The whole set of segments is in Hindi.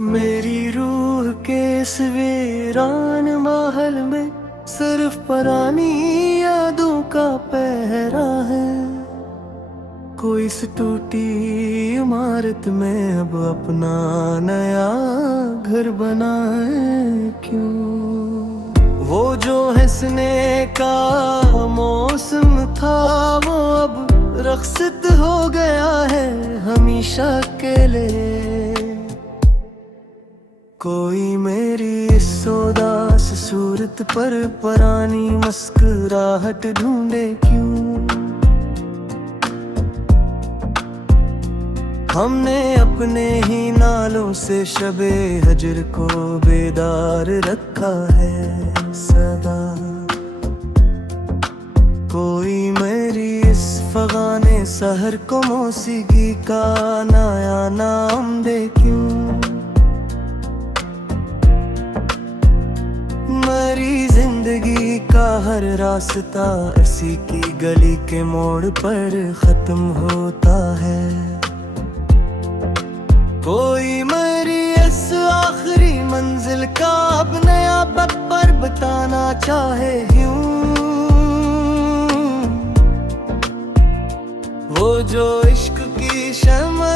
मेरी रूह के इस वीरान महल में सिर्फ पुरानी यादों का पहरा है। कोई इस टूटी इमारत में अब अपना नया घर बनाए क्यों? वो जो हंसने का मौसम था वो अब रखसत हो गया है हमेशा के लिए। कोई मेरी इस उदास सूरत पर पुरानी मुस्कुराहट ढूंढे क्यों? हमने अपने ही नालों से शबे हजर को बेदार रखा है सदा। कोई मेरी इस फगाने सहर को मौसीकी का नया नाम दे क्यों? मेरी जिंदगी का हर रास्ता इसी की गली के मोड़ पर खत्म होता है। कोई मेरी इस आखिरी मंजिल का अब नया पथ पर बताना चाहे यूं। वो जो इश्क की शम्म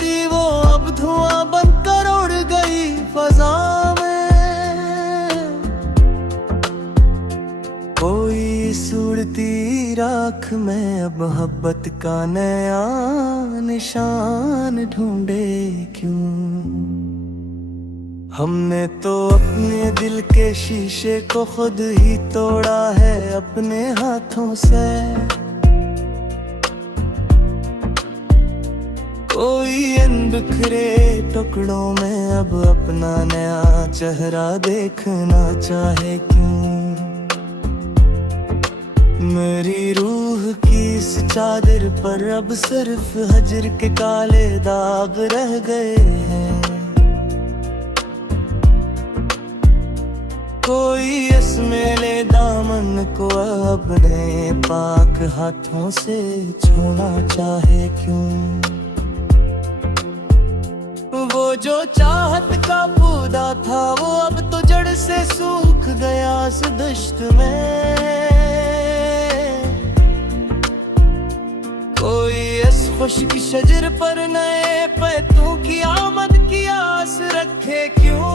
थी वो अब धुआं बनकर उड़ गई फजा में। कोई सुड़ती राख में अब मोहब्बत का नया निशान ढूंढे क्यों? हमने तो अपने दिल के शीशे को खुद ही तोड़ा है अपने हाथों से। कोई इन बिखरे टुकड़ों में अब अपना नया चेहरा देखना चाहे क्यों? मेरी रूह की इस चादर पर अब सिर्फ हजर के काले दाग रह गए हैं। कोई इस मेले दामन को अपने पाक हाथों से छूना चाहे क्यों? वो जो चाहत का पौधा था वो अब तो जड़ से सूख गया इस दश्त में। कोई इस खुश्क शजर पर नए पैतों की आमद की आस रखे क्यों?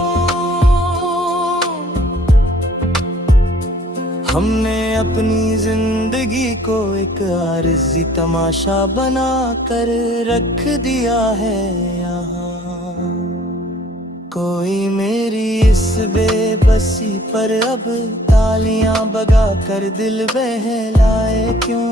हमने अपनी जिंदगी को एक आरज़ी तमाशा बना कर रख दिया है यहाँ। कोई मेरी इस बेबसी पर अब तालियां बगा कर दिल बहलाए क्यों?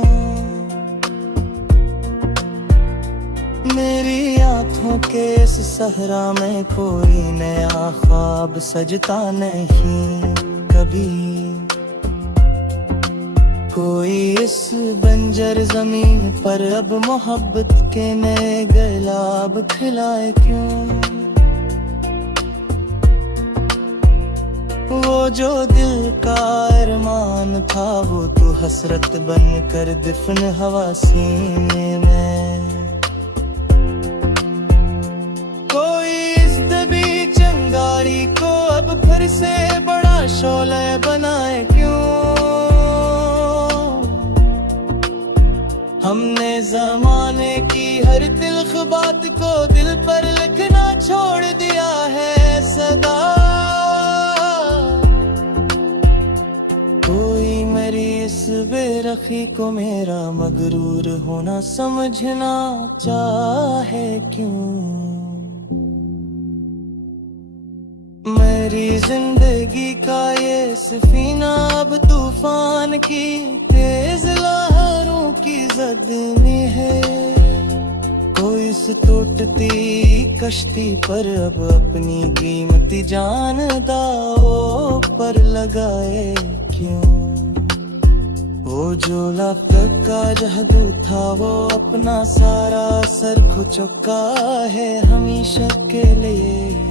मेरी आँखों के इस सहरा में कोई नया ख्वाब सजता नहीं कभी। कोई इस बंजर जमीन पर अब मोहब्बत के नए गुलाब खिलाए क्यों? वो जो दिल का अरमान था वो तो हसरत बन कर दफन हवा सीने में। कोई इस दबी चंगारी को अब फिर से बड़ा शोले बनाए क्यों? हमने ज़माने की हर तिल्ख बात को दिल पर लिखना छोड़ दिया है सदा। कोई मेरी इस बेरखी को मेरा मगरूर होना समझना चाहे क्यों? मेरी जिंदगी का ये सफीना अब तूफान की तेज लहरों की जद में है। कोई इस टूटती कश्ती पर अब अपनी कीमती जान दांव पर लगाए क्यों? वो जो लाफ्त का जहदू था वो अपना सारा सर खो चुका है हमेशा के लिए।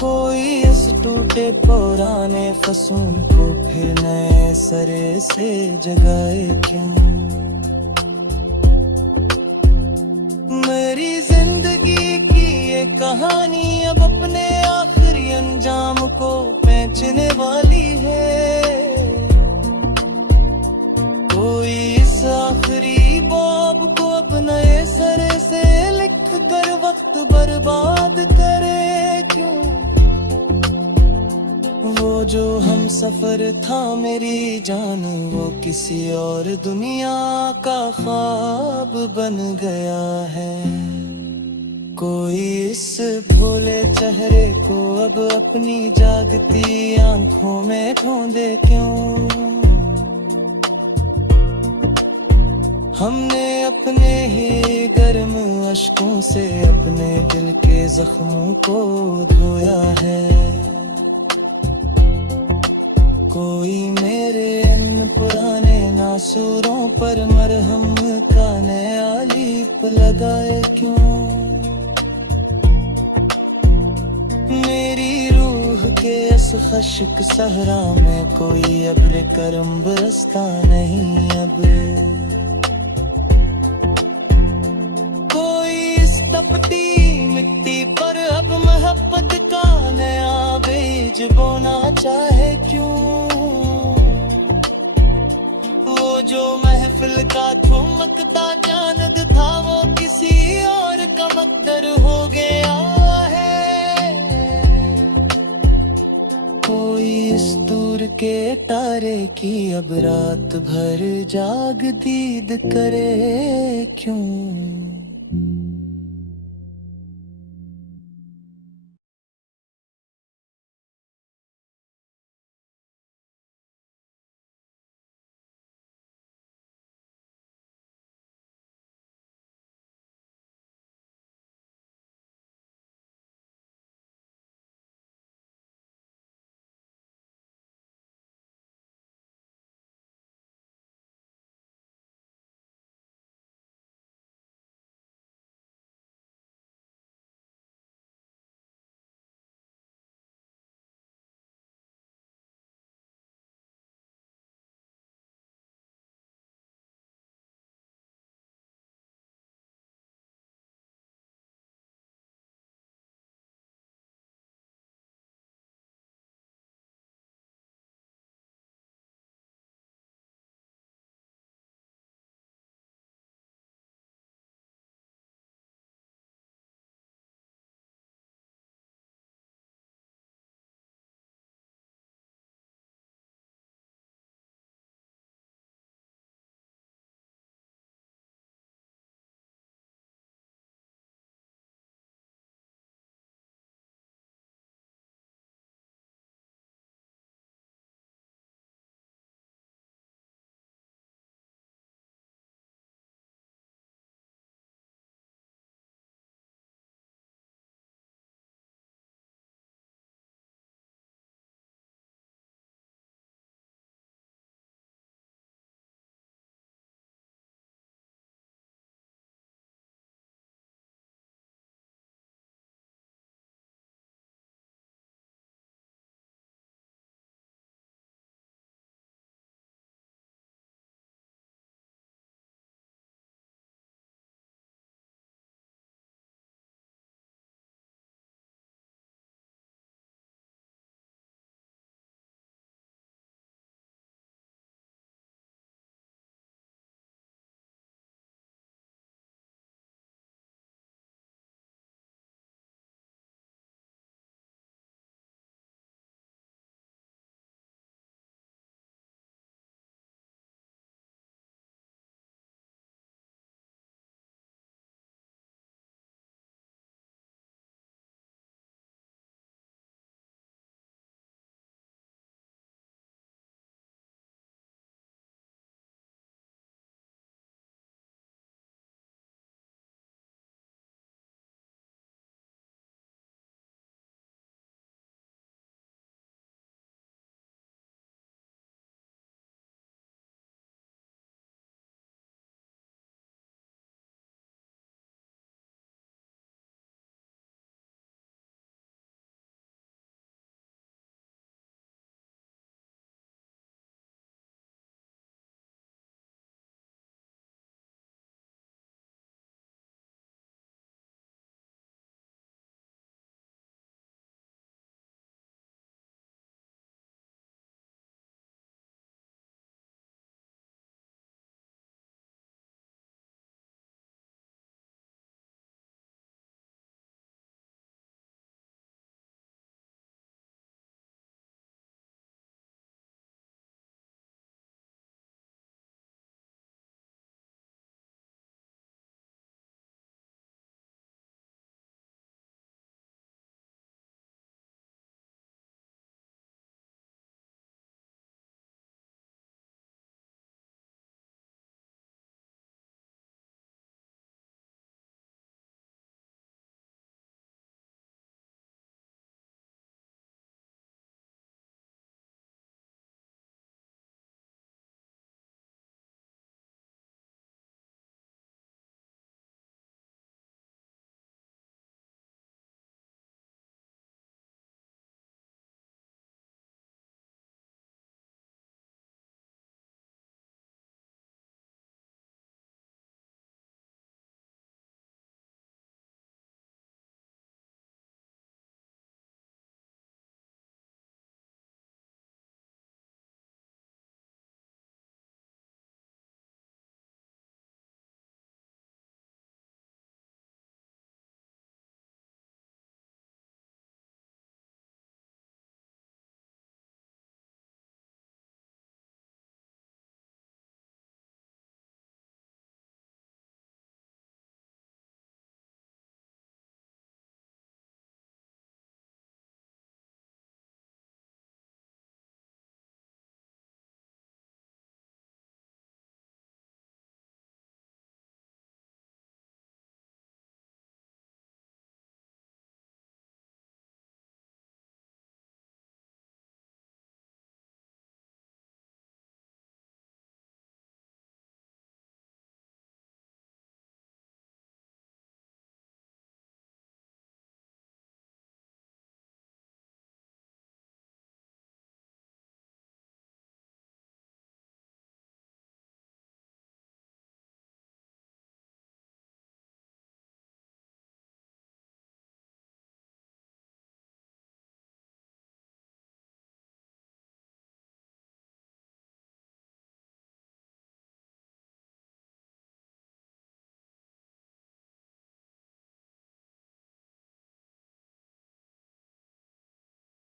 कोई इस टूटे पुराने फसून को फिर नए सरे से जगाए क्यों? मेरी जिंदगी की कोई इस आखिरी बॉब को अब नए सरे से लिख कर वक्त बर्बाद करे क्यों। वो जो हम सफर था मेरी जान, वो किसी और दुनिया का ख्वाब बन गया है। कोई इस भोले चेहरे को अब अपनी जागती आंखों में ढूंढे क्यों। हमने अपने ही गर्म अश्कों से अपने दिल के जख्मों को धोया है। कोई मेरे इन पुराने नासूरों पर मरहम का नया लीप लगाए क्यों। मेरी रूह के इस खश्क सहरा में कोई अब्र करम बरसता नहीं अब। कोई इस तपती मिट्टी पर अब मोहब्बत का नया बीज बोना चाहे क्यों। वो जो महफिल का ठुमकता चांद था, वो किसी और का मकदर हो गया है। कोई इस दूर के तारे की अब रात भर जाग दीद करे क्यों।